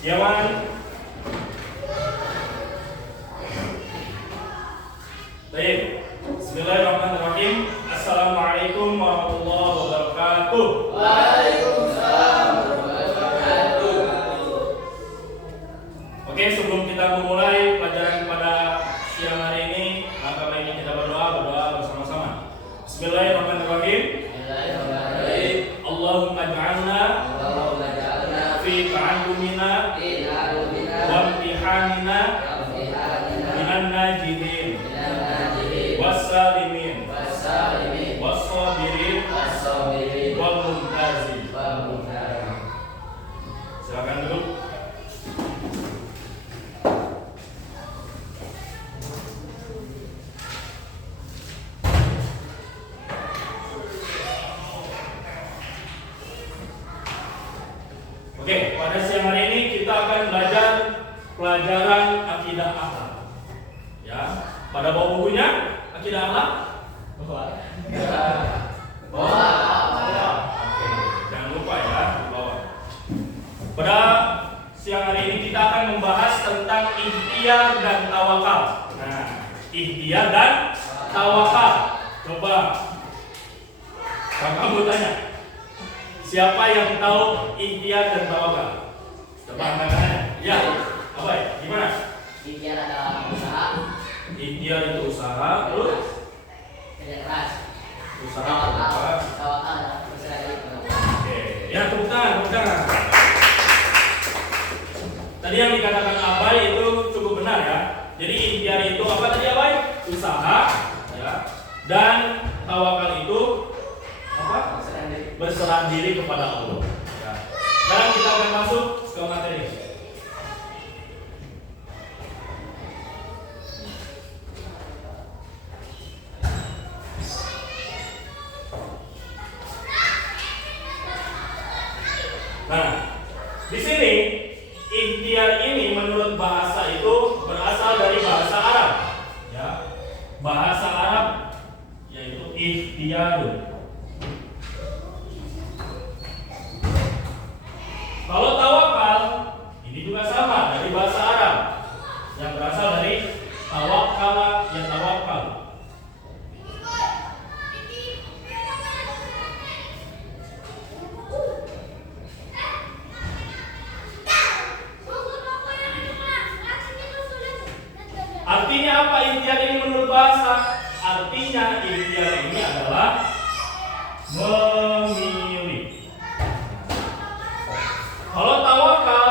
Ya, Wan. Baik. Bismillahirrahmanirrahim. Assalamualaikum warahmatullahi wabarakatuh. Waalaikumsalam warahmatullahi wabarakatuh. Oke, sebelum kita memulai pelajaran pada siang hari ini, maka baiknya kita berdoa bersama-sama. Bismillahirrahmanirrahim. Allahumma ja'alna fi ta'allumina wa imtihanina minan najidin wassalimin wassabirin wal mumtazin. Silakan duduk. Oke, pada siang hari ini kita akan belajar pelajaran akidah akhlak. Ya, pada bawa bukunya akidah akhlak? Bawa. Oke, jangan lupa ya, bawa. Pada siang hari ini kita akan membahas tentang ikhtiar dan tawakal. Nah, ikhtiar dan tawakal. Coba kamu tanya. Siapa yang tahu ikhtiar dan tawakal? Coba angkat tangannya. Ya, apa ya? Gimana? Ikhtiar adalah usaha. Ikhtiar itu usaha, terus Kerja keras. usaha. Tawakal adalah berserah diri kepada Allah. Oke, ya tepuk tangan. Tadi yang dikatakan Abai itu cukup benar ya. Jadi ikhtiar itu apa tadi Abai? Usaha, ya. Dan tawakal itu apa? Berserah diri kepada Allah. Ya. Sekarang kita akan masuk ke materi. Nah, di sini ikhtiar ini menurut bahasa itu berasal dari bahasa Arab. Ya, bahasa Arab yaitu ikhtiarun. Kalau tawakal, ini juga sama dari bahasa Arab yang berasal dari tawakkala ya tawakal. Artinya apa ikhtiar ini menurut bahasa? Artinya ikhtiar ini adalah memilih. Kalau tawakal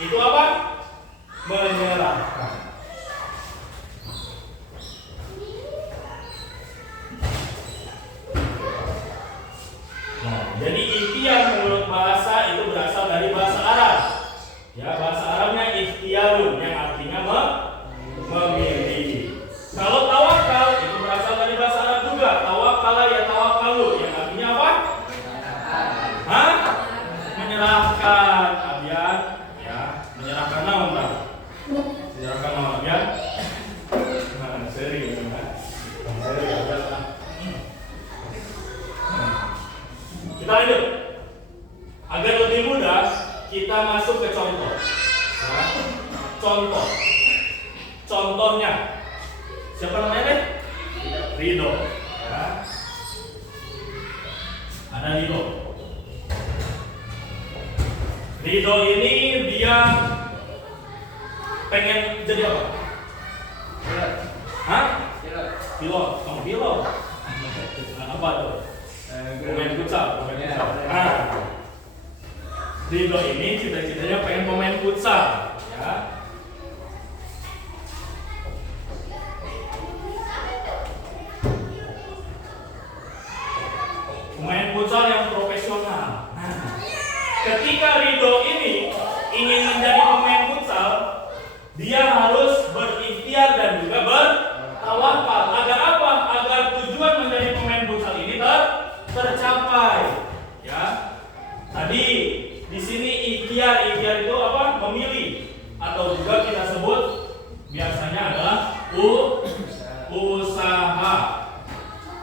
itu apa? Menyerahkan. Nah, jadi ikhtiar menurut bahasa itu berasal dari bahasa Arab. Ya, bahasa Arabnya ikhtiarun yang artinya memilih. Kalau tawakal itu berasal dari bahasa Arab juga. Tawakkala ya tawakkalu yang artinya apa? Hah? Menyerahkan abian ya, menyerahkan naon tah? Menyerahkan naon abian? Nah, sering ya. Sering abian. Kita lanjut. Agar lebih mudah, kita masuk ke contoh. Ya. Contoh. Contohnya. Siapa namanya deh? Ridho. Ya. Ada Ridho. Ridho ini dia pengen jadi apa? Hah? Pilot. Kamu pilot? Apa tuh? Pemain futsal. Nah, Ridho ini cita-citanya pengen pemain futsal. Ya. Pemain futsal yang profesional. Nah, ketika Ridho ini ingin menjadi pemain futsal, dia harus berikhtiar dan juga bertawakal. Agar apa? Agar tujuan menjadi pemain futsal ini tercapai. Ya. Tadi di sini ikhtiar itu apa? Memilih atau juga kita sebut biasanya adalah usaha.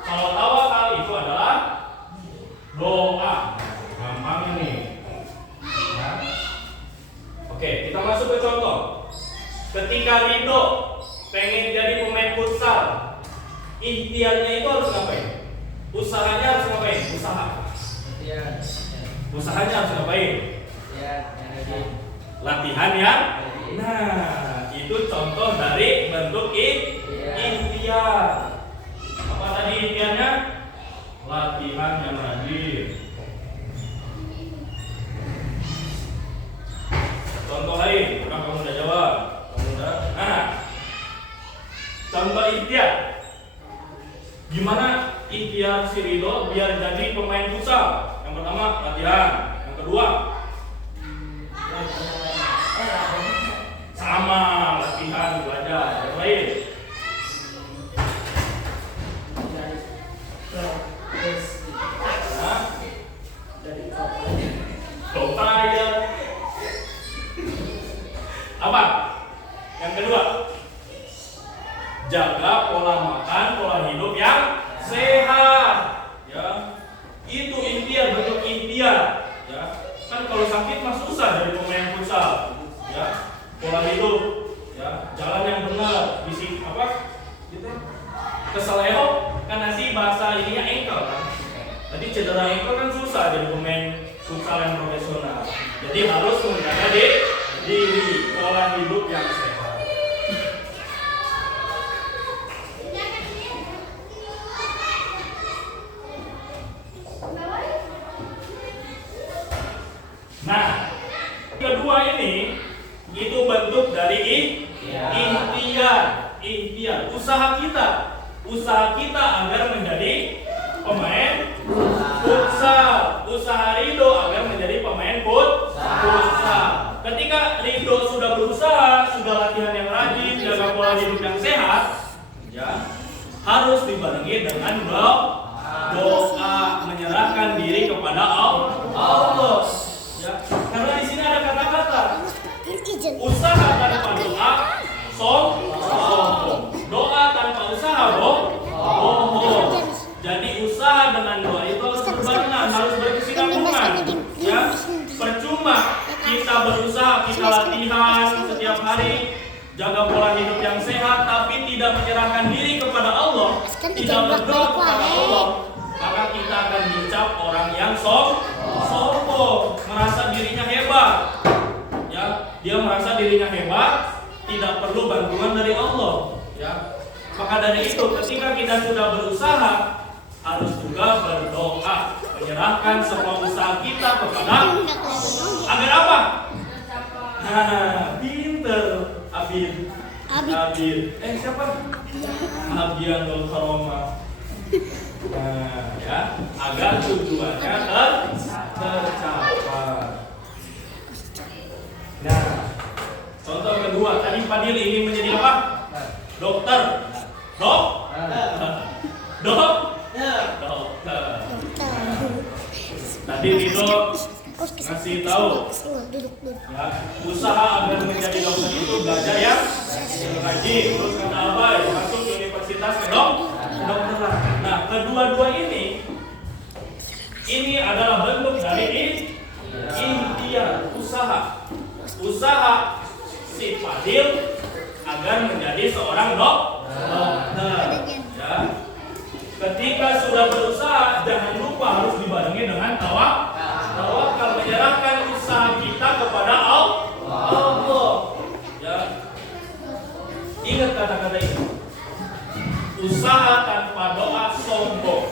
Kalau tawakal itu adalah doa. Gampang ini. Ya. Ketika Ridho pengen jadi pemain futsal, ikhtiarnya itu harus ngapain? Usahanya harus ngapain? Usahanya harus ngapain? Latihan ya. Nah, itu contoh dari bentuk ikhtiar. Apa tadi ikhtiarnya? Latihan yang rajin. Contoh lain, kamu udah jawab. Nah, contoh ikhtiar. Gimana ikhtiar si Ridho biar jadi pemain futsal? Yang pertama latihan, yang kedua sama latihan belajar. Yang lain dokter aja. Apa? Yang kedua, jaga pola makan, pola hidup yang sehat. Ya, itu ikhtiar, bentuk ikhtiar. Ya, kan kalau sakit mah susah dari pemain futsal. Ya, pola hidup, ya, jalan yang benar, bisik apa? Gitu. Keseleo kan nanti bahasa ininya engkel kan. Jadi cedera engkel kan susah jadi pemain futsal yang profesional. Jadi harus menjaga diri, pola hidup yang sehat. Nah, kedua ini itu bentuk dari ikhtiar. Usaha kita agar menjadi pemain futsal. Usaha Ridho agar menjadi pemain futsal. Ketika Ridho sudah berusaha, sudah latihan yang rajin, jaga pola hidup yang sehat, ya, harus dibarengi dengan doa, menyerahkan diri kepada Allah. Ya, karena di sini ada kata-kata usaha tanpa doa sombong, doa tanpa usaha bohong. Jadi usaha dengan doa itu harus berbarengan, harus berkesinambungan. Ya, percuma kita berusaha, kita latihan setiap hari, jaga pola hidup yang sehat, tapi tidak menyerahkan diri kepada Allah, tidak berdoa kepada Allah, maka kita akan dicap orang yang sombong, merasa dirinya hebat. Ya, dia merasa dirinya hebat, tidak perlu bantuan dari Allah. Ya, maka dari itu ketika kita sudah berusaha, harus juga berdoa, menyerahkan semua usaha kita kepada agar apa? Nah, pinter, Abid. Siapa? Abianul Karomah. Nah, ya, agar tujuannya tercapai. Nah, contoh kedua, tadi Fadil ingin menjadi apa? Dokter. Dokter. Tadi Ridho ngasih tahu, ya, usaha agar menjadi dokter itu belajar yang rajin. Terus kata Abai masuk universitas kedokteran. Nah, kedua-dua ini adalah bentuk dari ikhtiar, usaha si Fadil agar menjadi seorang dokter. Ya. Ketika sudah berusaha, jangan lupa harus dibarengi dengan tawakal, menyerahkan usaha kita kepada Allah. Ya. Ingat kata-kata ini. Usaha tanpa doa sombong.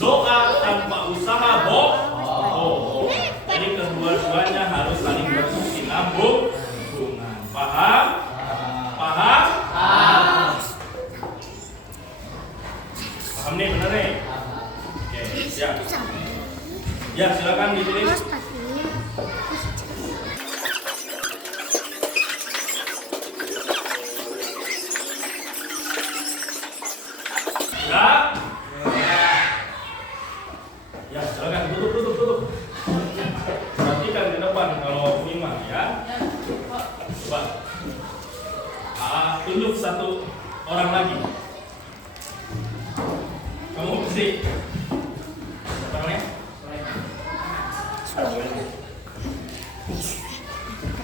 Doa tanpa usaha bohong. Jadi kedua-duanya harus saling berkesinambungan. Paham? Paham nih, bener nih? Oke, siap. Ya, silakan ditulis. Ya, silakan tutup. Perhatikan ke depan kalau lima ya. Coba. Tunjuk satu orang lagi. Kamu mesti. Siapa namanya?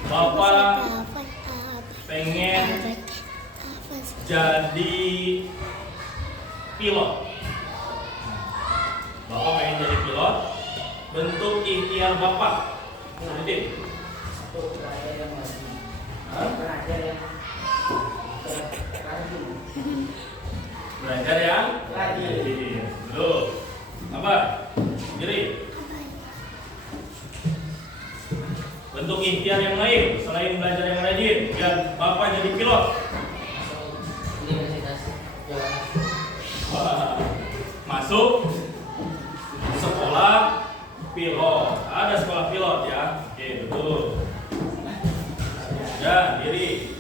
Bapak pengen jadi pilot. Bapak pengen jadi pilot. Bentuk ikhtiar Bapak. Jadi, Belajar yang rajin. Hah? Belajar yang rajin. Belajar yang Rajin. Belum. Apa? Jadi, bentuk ikhtiar yang lain selain belajar yang rajin biar Bapak jadi pilot. Masuk Universitas Jawa Tengah. Wah, masuk sekolah pilot. Ada sekolah pilot ya. Oke, betul. Ya, diri.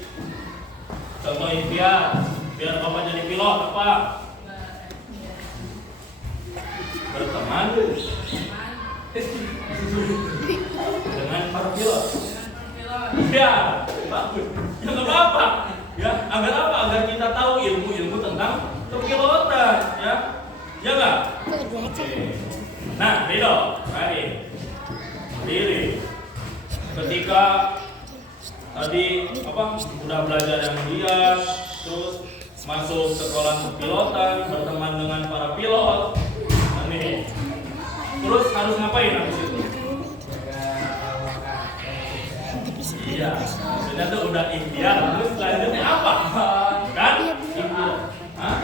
Contoh ikhtiar biar Bapak jadi pilot apa? Berteman dengan para pilot. Ya, bagus. Ya nggak apa-apa. Ya, agar apa? Agar kita tahu ilmu-ilmu tentang kepilotan, ya. Ya nggak? Oke. Nah, Rido, tadi diri. Ketika tadi apa? Udah belajar yang giat, terus masuk sekolah kepilotan, berteman dengan para pilot. Nah, nih. Terus harus ngapain habis itu? Iya, ternyata udah ikhtiar. Terus selanjutnya apa? Kan? Ikhtiar. Hah?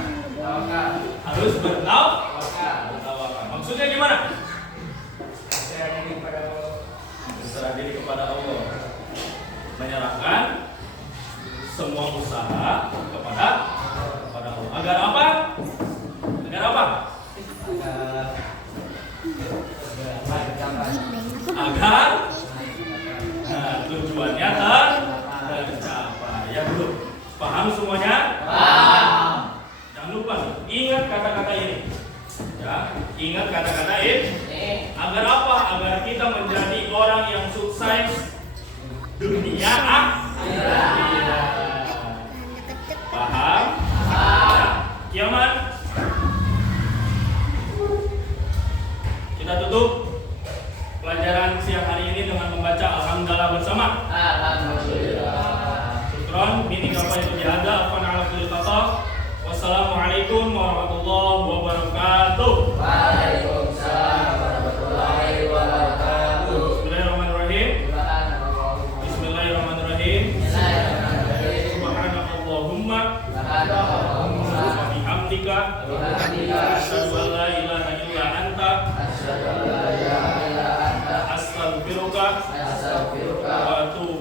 Harus bertawakal. Maksudnya gimana? Berserah diri kepada Allah. Menyerahkan semua usaha kepada Allah. Agar apa? Agar apa? Agar tujuannya tercapai. Ya belum? Paham semuanya? Paham. Jangan lupa ingat kata-kata ini. Ya, ingat kata-kata ini. Agar apa? Agar kita menjadi orang yang sukses dunia akhirat. Paham? Paham. Kiamat. Kita tutup pelajaran siang hari ini dengan membaca Alhamdulillah bersama. Alhamdulillah. Syukron, bini kapal itu dihada, afwan ala kulli khata. Wassalamualaikum warahmatullahi wabarakatuh. Waalaikumsalam warahmatullahi wabarakatuh. Bismillahirrahmanirrahim. Bismillahirrahmanirrahim. Subhanakallahumma wa bihamdika asyhadu an la ilaha illa anta astaghfiruka wa atubu